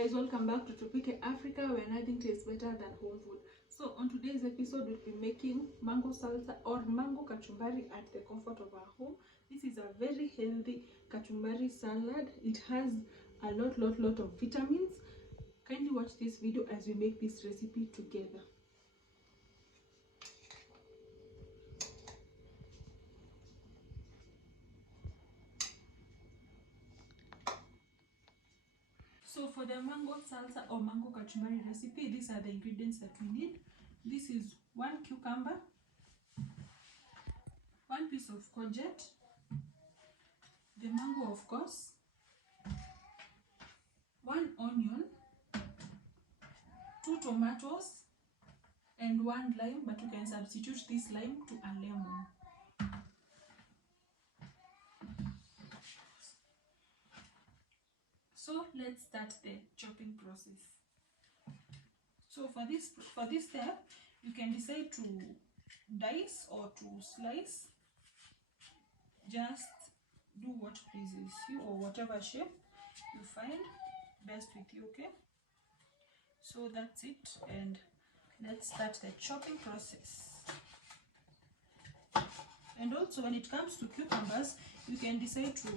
guys, welcome back to Tupike Africa, where nothing tastes better than home food. So on today's episode, we'll be making mango salsa or mango kachumbari at the comfort of our home. This is a very healthy kachumbari salad. It has a lot of vitamins. Kindly watch this video as we make this recipe together. So for the mango salsa or mango kachumbari recipe, these are the ingredients that we need. This is 1 cucumber, 1 piece of courgette, the mango of course, 1 onion, 2 tomatoes, and 1 lime, but you can substitute this lime to a lemon. So let's start the chopping process. So for this step, you can decide to dice or to slice. Just do what pleases you or whatever shape you find best with you, okay? So that's it, and let's start the chopping process. And also when it comes to cucumbers, you can decide to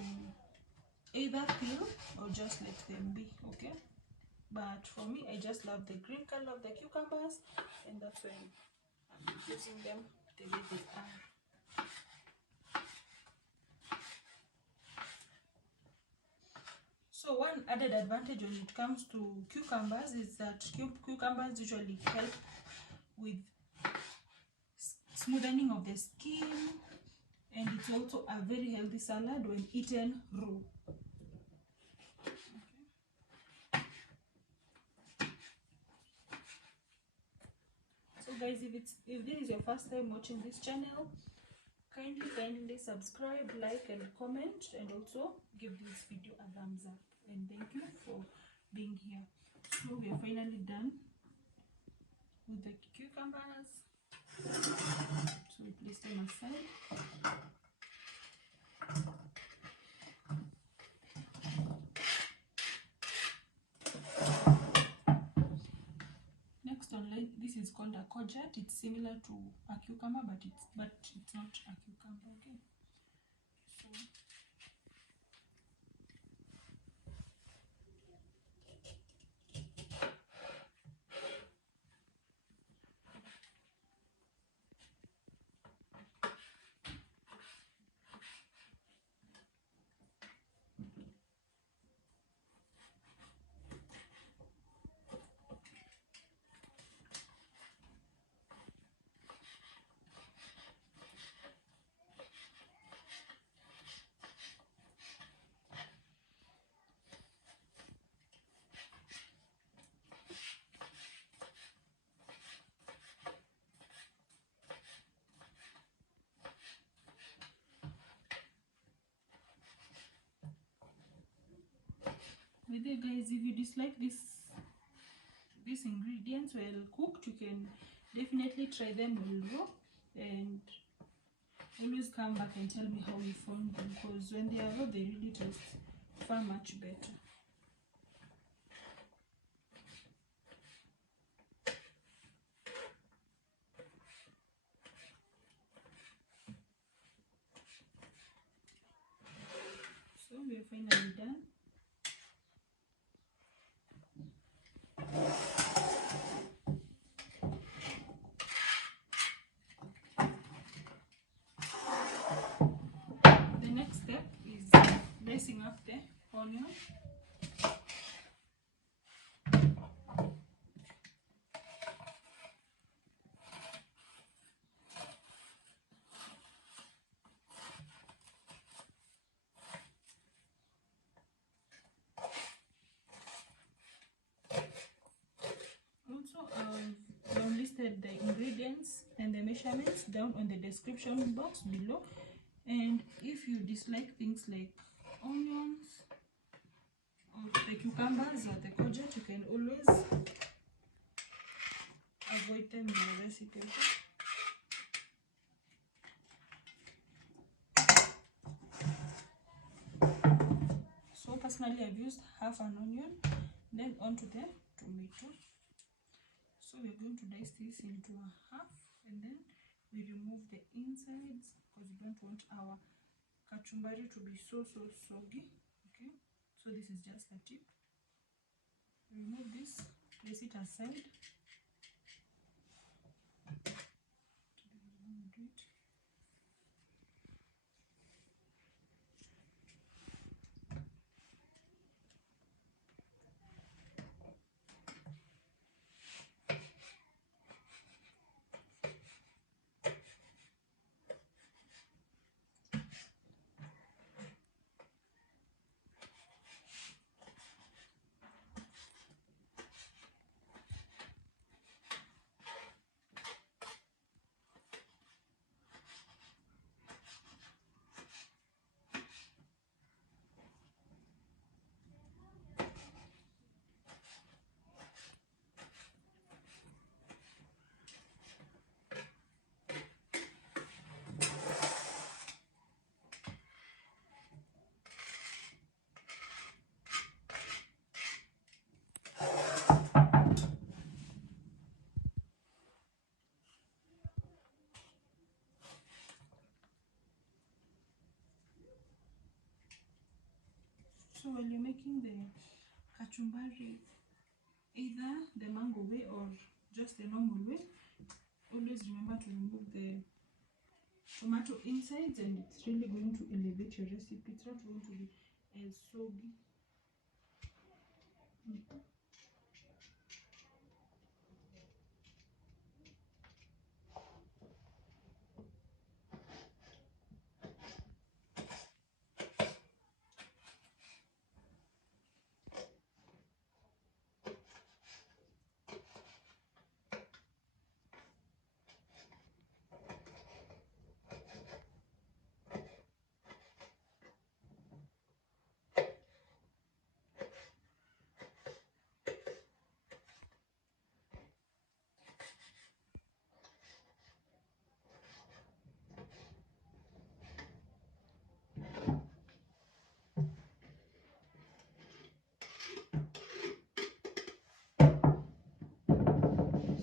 either peel or just let them be, okay? But for me, I just love the green color of the cucumbers, and that's why I'm using them the way they are. So one added advantage when it comes to cucumbers is that cucumbers usually help with smoothing of the skin, and it's also a very healthy salad when eaten raw. So guys, if this is your first time watching this channel, kindly subscribe, like and comment, and also give this video a thumbs up, and thank you for being here. So we are finally done with the cucumbers, so we place them aside. Next on, this is called a courgette. It's similar to a cucumber, but it's not a cucumber, okay? So with it, guys, if you dislike these ingredients well cooked, you can definitely try them well raw, and always come back and tell me how you found them, because when they are raw, they really taste far much better. So we are finally done. The next step is dicing up the onion. I've listed the ingredients and the measurements down on the description box below, and if you dislike things like onions or the cucumbers or the courgette, you can always avoid them in your recipe. So personally, I've used half an onion. Then onto the tomato. So we're going to dice this into a half, and then we remove the insides because we don't want our kachumbari to be so soggy. Okay, so this is just a tip. Remove this, place it aside. So when you're making the kachumbari, either the mango way or just the normal way, always remember to remove the tomato insides, and it's really going to elevate your recipe. It's not going to be as soggy.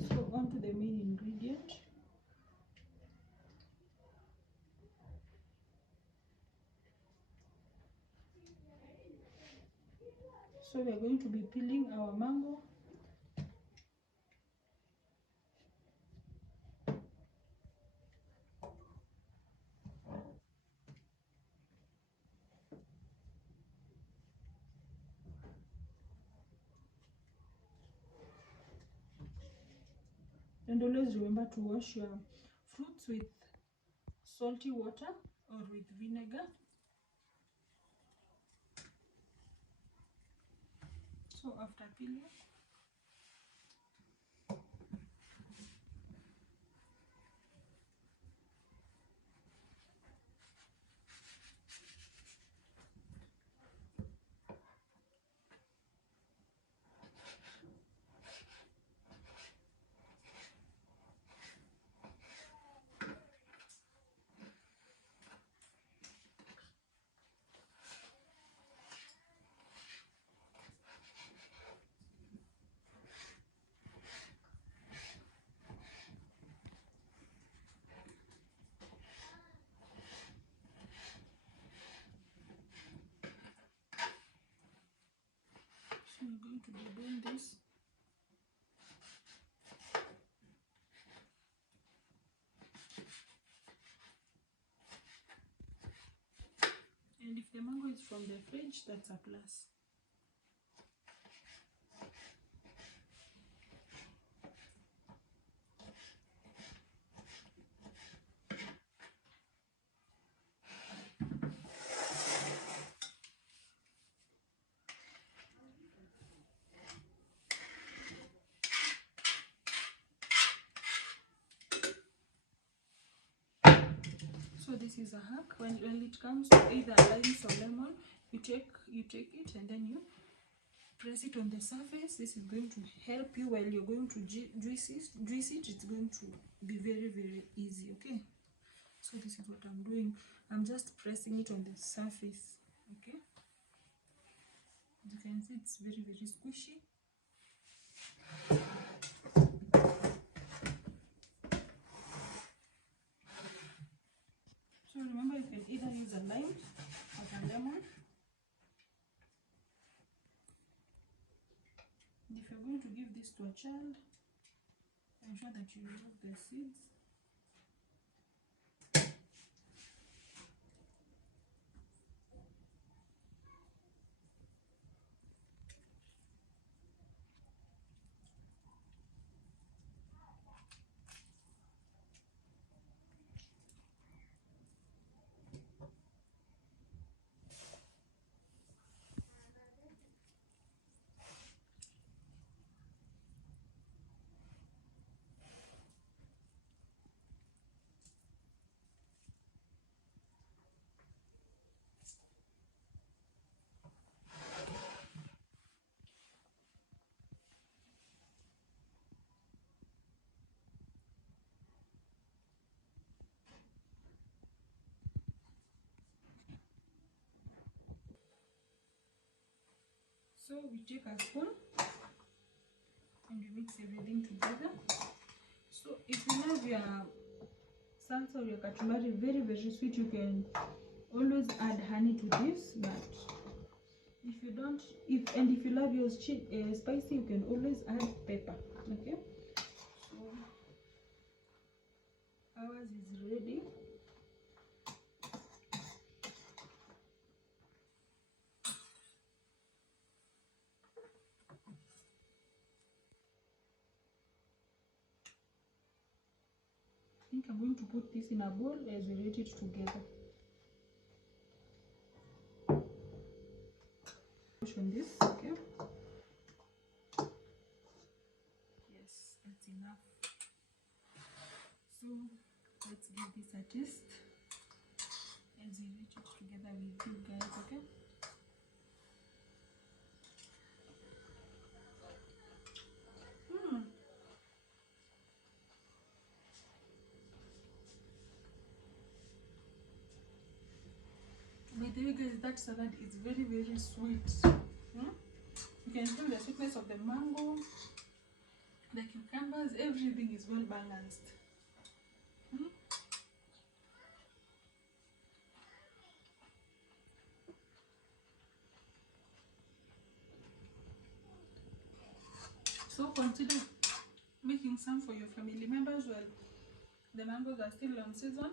So on to the main ingredient. So we are going to be peeling our mango. And always remember to wash your fruits with salty water or with vinegar. So after peeling, so we're going to be doing this. And if the mango is from the fridge, that's a plus. So this is a hack. When it comes to either limes or lemon, you take it and then you press it on the surface. This is going to help you while you're going to juice it. It's going to be very easy. Okay, so this is what I'm doing. I'm just pressing it on the surface. Okay, as you can see, it's very squishy. If you're going to give this to a child, ensure that you remove the seeds. So we take a spoon and we mix everything together. So if you love your salsa or your kachumbari very sweet, you can always add honey to this. But if you don't, if you love yours spicy, you can always add pepper. Okay. So ours is ready. I think I'm going to put this in a bowl as we rate it together. Push on this, okay? Yes, that's enough. So let's give this a taste as we rate it together with you guys, okay? By the way, guys, that salad is very sweet. You can feel the sweetness of the mango, the cucumbers, everything is well balanced. So consider making some for your family members while the mangoes are still on season.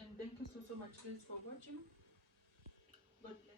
And thank you so much guys for watching. God bless.